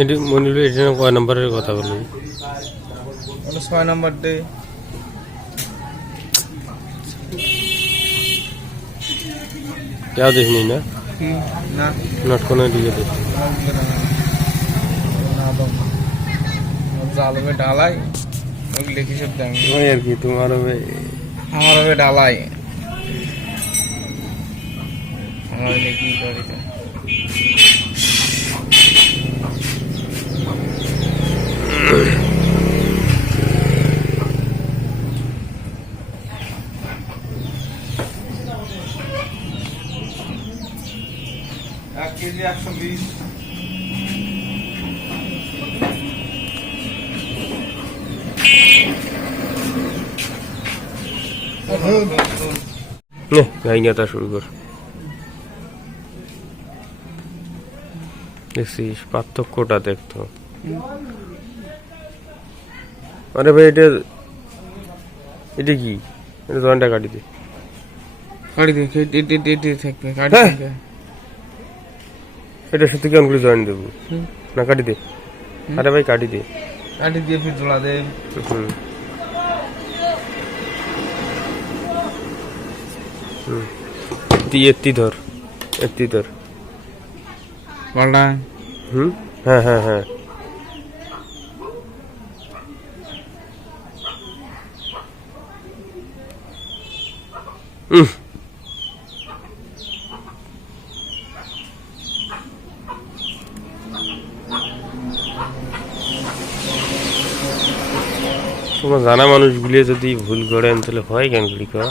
এটি মনিল এটা কয় নম্বরের কথা বললেন? 6 নম্বর ডে। ಯಾವ ದೇಶನಿ না না নট কোন দিকে দে জালবে ডালাই ওগুলো কি সব দাম ওই আর কি তোমার আমার হবে ডালাই আমার কি করি কেজি 120 নে গাইনাটা শুরু কর। দেখছিস পার্থক্যটা দেখতো। আরে ভাই এটা কি? এটা জয়েন্টটা কাটি দে। কাটি দে থাকবে কাটি দে। এটা সত্যি কি অনগুলি জয়েন্ট দেবো না কাটি দে? আরে ভাই কাটি দে। কাটি দিয়ে ফির জোড়া দে। এত্তি ধর পাল্টা। হ্যাঁ হ্যাঁ হ্যাঁ তোমার জানা মানুষগুলি যদি ভুল করেন তাহলে হয় কেন গুলি করা?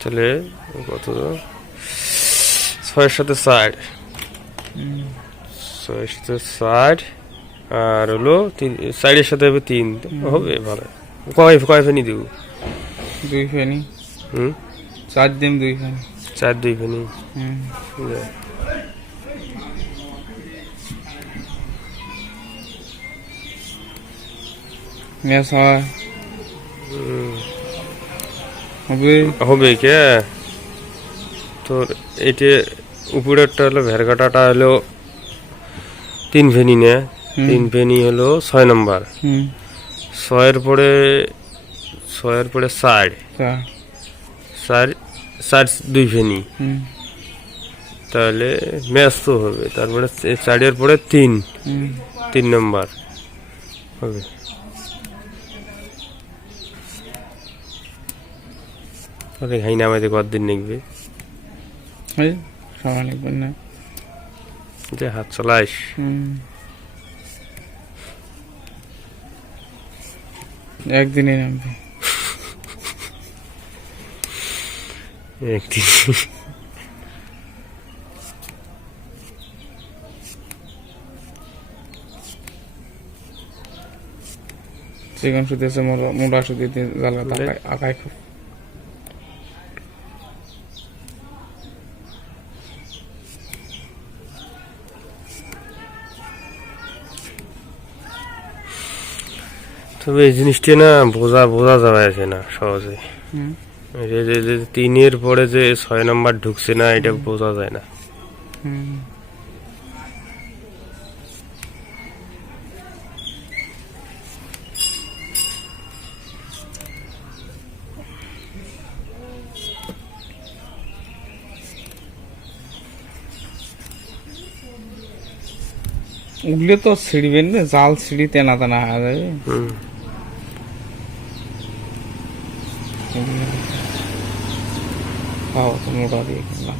তাহলে কত 6-এর সাথে 4 6-এর সাথে 4 আর হলো 4-এর সাথে হবে 3 হবে ভালো। কয় ফেনি দেব? 2 ফেনি। 4 দিন 2 ফেনি। 4 2 ফেনি। হবে কে তোর এইটা উপরেরটা হলো ভেরকাটাটা হলো 3 ফেনি না 3 ফেনি হলো 6 নম্বর। 6-এর পরে 4 2 ফেনি তাহলে ম্যাচ তো হবে। তারপরে 4-এর পরে 3 নম্বর হবে। খাই না আমাদের কতদিন নেকবে যে হাত চলাইস একদিনে নামবে একদিন। চিকন শুধু মোটা শুধু জাল আঁকায় খুব তবে এই জিনিসটি না বোঝা যাবে না সহজে। 3-এর পরে যে 6 নম্বর ঢুকছে না এটা বোঝা যায় না। উগলে তো ছিড়বেন না জাল ছিড়ি তেনা তেনা হয়ে যাবে। মোটা দিয়ে কিনলাম।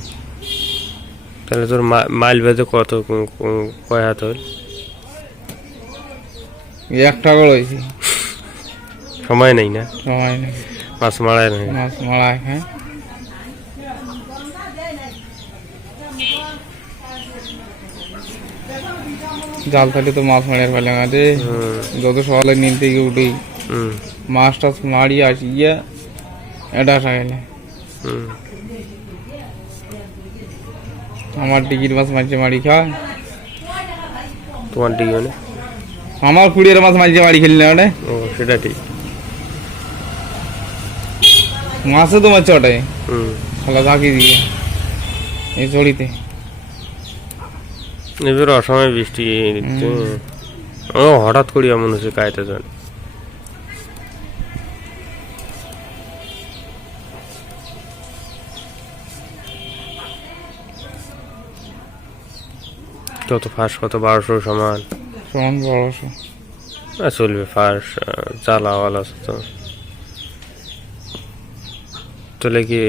তাহলে তোর মাইল বেঁধে কত কয় হাত হল? 1 টাকা রয়েছে। সময় নেই না? সময় নেই। মাছ মারায় না? মাছ মারায় হ্যাঁ। জাল থাকলে তো মাছ মারিয়ে ফেলাম আরে যত সকালে নিন থেকে উঠেই মাছ টাছ মারিয়ে আসি গিয়া এটা থাকে না। আমার টিকির মাছ মাঝে মারি খায়, তোমার দিকে মানে? আমার কুড়িয়ার মাছ মাঝে মারি খেলি না ওটা ও সেটা ঠিক। মাছে তো মারছে ওটাই হুম, খালা ঝাঁকি দিয়ে এই চড়িতে। এবার অসময় বৃষ্টি দিচ্ছে। ও হঠাৎ করে এমন হচ্ছে কাইতে যান। কত ফাঁস কত 1200 সমান। সমান 1200। চলবে ফাঁস চালাওয়াল আছে তো। তাহলে কি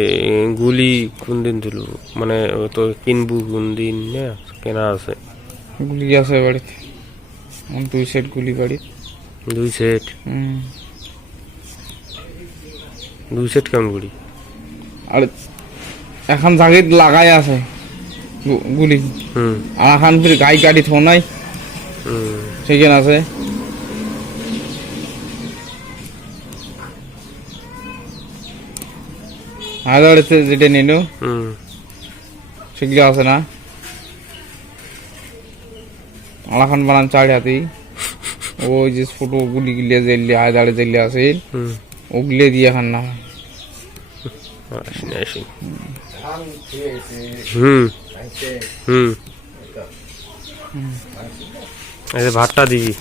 গুলি কোন দিন দিল, মানে ও তো কিনবু কোন দিন না কেনা আছে? গুলি আছে বাড়িতে, আমার 2 সেট গুলি বাড়ি। 2 সেট? 2 সেট কেমন গুলি? আর এখন জাগি লাগাই আছে গুলি, হুম আর এখন ফির গাই কাটি থো নাই হুম সেখানে আছে। হাজারেতে যেটা নিল হুম সেগুলো আছে না, আর এখন বানান 4 হাতি। ওই যে ছোট গুলি গিলে জেলে হাজারে জেলে আছে হুম ওগুলো দিয়ে এখন না আসেন আসেন। হুম হুম এই যে ভাতটা দিবি।